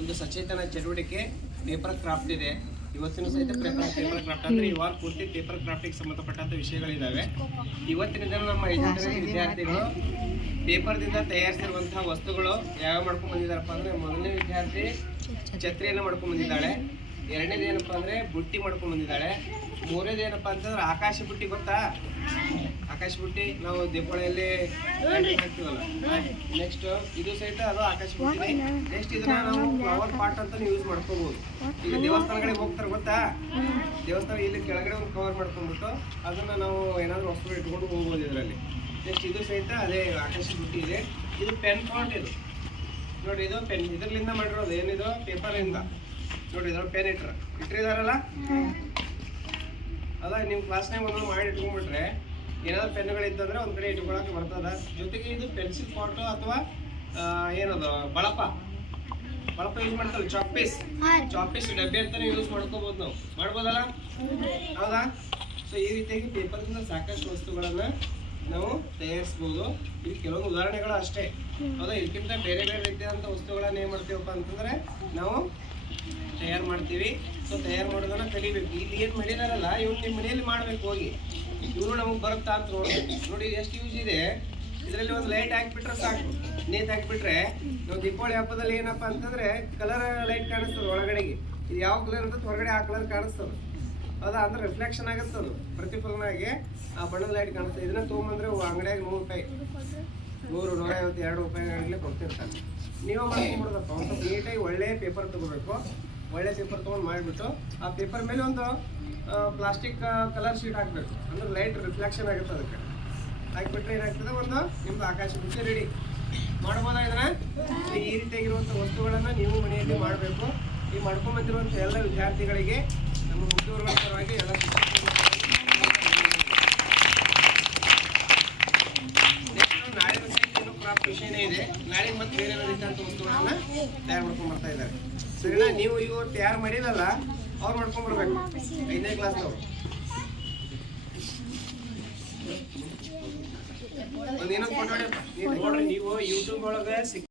ಒಂದು ಸಚೇತನ ಚಟುವಟಿಕೆ paper craft ಇದೆ. ಇವತ್ತಿನ ಸಹಿತ ಪೇಪರ್ ಕ್ರಾಫ್ಟ್ ಅಂದ್ರೆ ಈ ವಾರ ಪೂರ್ತಿ ಪೇಪರ್ ಕ್ರಾಫ್ಟಿಗೆ ಸಂಬಂಧಪಟ್ಟಂತ ವಿಷಯಗಳಿದ್ದಾವೆ ಇವತ್ತಿನ ದಿನ ನಮ್ಮ ಎಜುಕೇಶನ್ ವಿದ್ಯಾರ್ಥಿಗಳು ಪೇಪರ್ದಿಂದ ತಯಾರಿಸಿರುವಂತಹ ವಸ್ತುಗಳು ಯಾವ ಮಾಡ್ಕೊಂಡ್ ಬಂದಿದ್ದಾರಪ್ಪ ಅಂದ್ರೆ ಮೊದಲನೇ ವಿದ್ಯಾರ್ಥಿ ಛತ್ರಿಯನ್ನು ಮಾಡ್ಕೊಂಡ್ ಬಂದಿದ್ದಾಳೆ. ಎರಡನೇದು ಏನಪ್ಪಾ ಅಂದ್ರೆ ಬುಟ್ಟಿ ಮಾಡ್ಕೊಂಡ್ ಬಂದಿದ್ದಾಳೆ. ಮೂರನೇದು ಅಂತಂದ್ರೆ ಆಕಾಶ ಬುಟ್ಟಿ ಗೊತ್ತಾ? ಆಕಾಶ ಬುಟ್ಟಿ ನಾವು ದೀಪಾವಳಿಯಲ್ಲಿ ಹಾಕ್ತೀವಲ್ಲ? ನೆಕ್ಸ್ಟ್ ಇದು ಸಹಿತ ಅದು ಆಕಾಶ ಬುಟ್ಟಿ ನೆಕ್ಸ್ಟ್ ಇದನ್ನ ನಾವು ಫ್ಲವರ್ ಪಾಟ್ ಅಂತ ಯೂಸ್ ಮಾಡ್ಕೋಬಹುದು ಈಗ ದೇವಸ್ಥಾನಗಳಿಗೆ ಹೋಗ್ತಾರೆ ಗೊತ್ತಾ? ದೇವಸ್ಥಾನ ಇಲ್ಲಿ ಕೆಳಗಡೆ ಒಂದು ಕವರ್ ಮಾಡ್ಕೊಂಡ್ಬಿಟ್ಟು ಅದನ್ನ ನಾವು ಏನಾದ್ರು ವಸ್ತು ಇಟ್ಕೊಂಡು ಹೋಗ್ಬೋದು ಇದರಲ್ಲಿ. ನೆಕ್ಸ್ಟ್ ಇದು ಸಹಿತ ಅದೇ ಆಕಾಶ ಬುಟ್ಟಿ ಇದೆ. ಇದು ಪೆನ್ ಪಾಟ್ ಇದು. ನೋಡಿ ಇದು ಪೆನ್ ಇದರಿಂದ ಮಾಡಿರೋದು ಏನಿದು? ಪೇಪರ್ ಇಂದ. ನೋಡಿ ಇದ್ರಲ್ಲಿ ಪೆನ್ ಇಟ್ರ. ಇಟ್ಟಿದಾರಲ್ಲ? ಅದ ನಿಮ್ಮ ಕ್ಲಾಸ್ನಾಗ ಒಂದೊಂದು ಮಾಡಿ ಇಟ್ಕೊಂಡ್ಬಿಟ್ರೆ ಏನಾದ್ರು ಪೆನ್ನುಗಳಿತ್ತಂದ್ರೆ ಒಂದ್ ಕಡೆ ಇಟ್ಕೊಳಕ್ಕೆ ಬರ್ತದ. ಜೊತೆಗೆ ಇದು ಪೆನ್ಸಿಲ್ ಪಾಟು ಅಥವಾ ಏನದು ಬಳಪ. ಬಳಪ ಯೂಸ್ ಮಾಡ್ತಾರೆ ಚಾಪೀಸ್ ಚಾಪೀಸ್ ಡಬ್ಬಿ ಅಂತಾನೆ ಯೂಸ್ ಮಾಡ್ಕೋಬಹುದು ನಾವು. ಮಾಡ್ಬೋದಲ್ಲ? ಹೌದಾ? ಸೊ ಈ ರೀತಿಯಾಗಿ ಪೇಪರ್ದಿಂದ ಸಾಕಷ್ಟು ವಸ್ತುಗಳನ್ನ ನಾವು ತಯಾರಿಸ್ಬೋದು. ಇಲ್ಲಿ ಕೆಲವೊಂದು ಉದಾಹರಣೆಗಳು ಅಷ್ಟೇ. ಹೌದಾ? ಇದಕ್ಕಿಂತ ಬೇರೆ ಬೇರೆ ರೀತಿಯಾದಂಥ ವಸ್ತುಗಳನ್ನ ಏನ್ ಮಾಡ್ತೀವಪ್ಪ ಅಂತಂದ್ರೆ ನಾವು ತಯಾರು ಮಾಡ್ತೀವಿ. ಸೊ ತಯಾರು ಮಾಡೋದನ್ನ ಕಲಿಬೇಕು. ಇಲ್ಲಿ ಏನು ಮಾಡಿದಾರಲ್ಲ ಇವ್ನು ನಿಮ್ಮ ಮನೆಯಲ್ಲಿ ಮಾಡ್ಬೇಕು ಹೋಗಿ. ಇವರು ನಮಗೆ ಬರುತ್ತಾ ಅಂತ ನೋಡ್ಬೇಕು ನೋಡಿ, ಎಷ್ಟು ಯೂಸ್ ಇದೆ. ಇದರಲ್ಲಿ ಒಂದು ಲೈಟ್ ಹಾಕ್ಬಿಟ್ರೆ ಸಾಕು. ನೇತ್ ಹಾಕ್ಬಿಟ್ರೆ, ನಾವು ದೀಪಾವಳಿ ಹಬ್ಬದಲ್ಲಿ ಏನಪ್ಪ ಅಂತಂದ್ರೆ ಕಲರ್ ಲೈಟ್ ಕಾಣಿಸ್ತದೆ ಒಳಗಡೆಗೆ. ಇದು ಯಾವ ಕಲರ್ ಇರ್ತದೆ ಹೊರಗಡೆ ಆ ಕಲರ್ ಕಾಣಿಸ್ತದೆ. ಅದು ಅಂದ್ರೆ ರಿಫ್ಲೆಕ್ಷನ್ ಆಗುತ್ತೆ ಅದು. ಪ್ರತಿಫಲನಾಗಿ ಆ ಬಣ್ಣದ ಲೈಟ್ ಕಾಣಿಸ್ತದೆ. ಇದನ್ನ ತೊಗೊಂಬಂದ್ರೆ ಅಂಗಡಿಯಾಗ ನೂರು ರೂಪಾಯಿ. ನೂರು ನೂರೈವತ್ತು ಎರಡು ರೂಪಾಯಿಗಳಿಗೆ ಕೊಡ್ತಿರ್ತಾರೆ. ನೀವು ಮಾಡ್ಕೊಂಡ್ಬಿಡೋದಪ್ಪ ಒಂದು ಸ್ವಲ್ಪ ನೀಟಾಗಿ ಒಳ್ಳೆಯ ಪೇಪರ್ ತೊಗೋಬೇಕು. ಒಳ್ಳೆ ಪೇಪರ್ ತೊಗೊಂಡು ಮಾಡಿಬಿಟ್ಟು ಆ ಪೇಪರ್ ಮೇಲೆ ಒಂದು ಪ್ಲಾಸ್ಟಿಕ್ ಕಲರ್ ಶೀಟ್ ಹಾಕಬೇಕು. ಅಂದ್ರೆ ಲೈಟ್ ರಿಫ್ಲೆಕ್ಷನ್ ಆಗುತ್ತೆ ಅದಕ್ಕೆ. ಹಾಕಿಬಿಟ್ರೆ ಏನಾಗ್ತದೆ? ಒಂದು ನಿಮ್ದು ಆಕಾಶ ಬುಟ್ಟಿ ರೆಡಿ ಮಾಡ್ಬೋದಾ ಇದನ್ನ ಈ ರೀತಿಯಾಗಿರುವಂಥ ವಸ್ತುಗಳನ್ನು ನೀವು ಮನೆಯಲ್ಲಿ ಮಾಡಬೇಕು. ಈ ಮಾಡ್ಕೊಂಡ್ಬಂದಿರುವಂಥ ಎಲ್ಲ ವಿದ್ಯಾರ್ಥಿಗಳಿಗೆ ನಮ್ಮ ಮುಖ್ಯವರ್ಗದ ಪರವಾಗಿ ಎಲ್ಲ ಶಿಕ್ಷಕರ ನೆಕ್ಸ್ಟ್ ನಾಳೆ ವಿಷಯನೇ ಇದೆ. ನಾಳೆ ಮತ್ತೆ ಬೇರೆ ರೀತಿಯಂಥ ವಸ್ತುಗಳನ್ನ ತಯಾರು ಮಾಡ್ಕೊಂಡ್ ಬರ್ತಾ ಇದ್ದಾರೆ. ಸರಿನಾ? ನೀವು ಇವು ತಯಾರು ಮಾಡಿದಲ್ಲ, ಅವ್ರು ಮಾಡ್ಕೊಂಡ್ ಬರ್ಬೇಕು. ಐದನೇ ಕ್ಲಾಸ್ನವ್ರು ಒಂದೇನೋ ಫೋಟೋ ನೀವು ಯೂಟ್ಯೂಬ್ ಒಳಗೆ